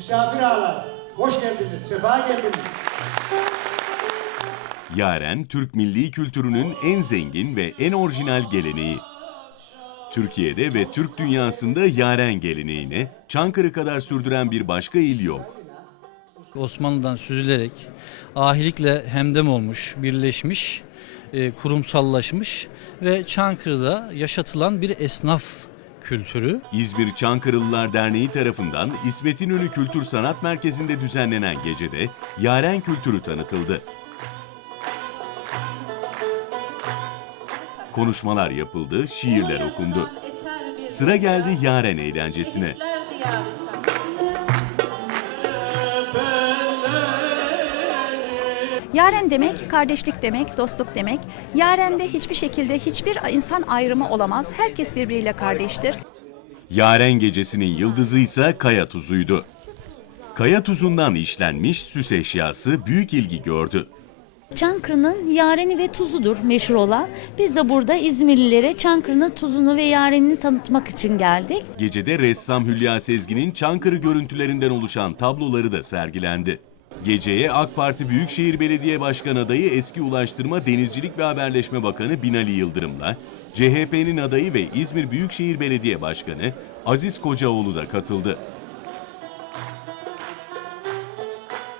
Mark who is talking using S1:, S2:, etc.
S1: misafir ağalar, hoş geldiniz, sefa geldiniz.
S2: Yaren, Türk milli kültürünün en zengin ve en orijinal geleneği. Türkiye'de ve Türk dünyasında yaren geleneğini Çankırı kadar sürdüren bir başka il yok.
S3: Osmanlı'dan süzülerek ahilikle hemdem olmuş, birleşmiş, e, kurumsallaşmış ve Çankırı'da yaşatılan bir esnaf kültürü.
S2: İzmir Çankırılılar Derneği tarafından İsmet İnönü Kültür Sanat Merkezi'nde düzenlenen gecede yaren kültürü tanıtıldı. Konuşmalar yapıldı, şiirler okundu. Sıra geldi yaren eğlencesine.
S4: Yaren demek kardeşlik demek, dostluk demek. Yarende hiçbir şekilde hiçbir insan ayrımı olamaz. Herkes birbiriyle kardeştir.
S2: Yaren gecesinin yıldızı ise kaya tuzuydu. Kaya tuzundan işlenmiş süs eşyası büyük ilgi gördü.
S5: Çankırı'nın yareni ve tuzudur meşhur olan. Biz de burada İzmirlilere Çankırı'nın tuzunu ve yarenini tanıtmak için geldik.
S2: Gecede ressam Hülya Sezgin'in Çankırı görüntülerinden oluşan tabloları da sergilendi. Geceye AK Parti Büyükşehir Belediye Başkanı adayı eski Ulaştırma Denizcilik ve Haberleşme Bakanı Binali Yıldırım'la CHP'nin adayı ve İzmir Büyükşehir Belediye Başkanı Aziz Kocaoğlu da katıldı.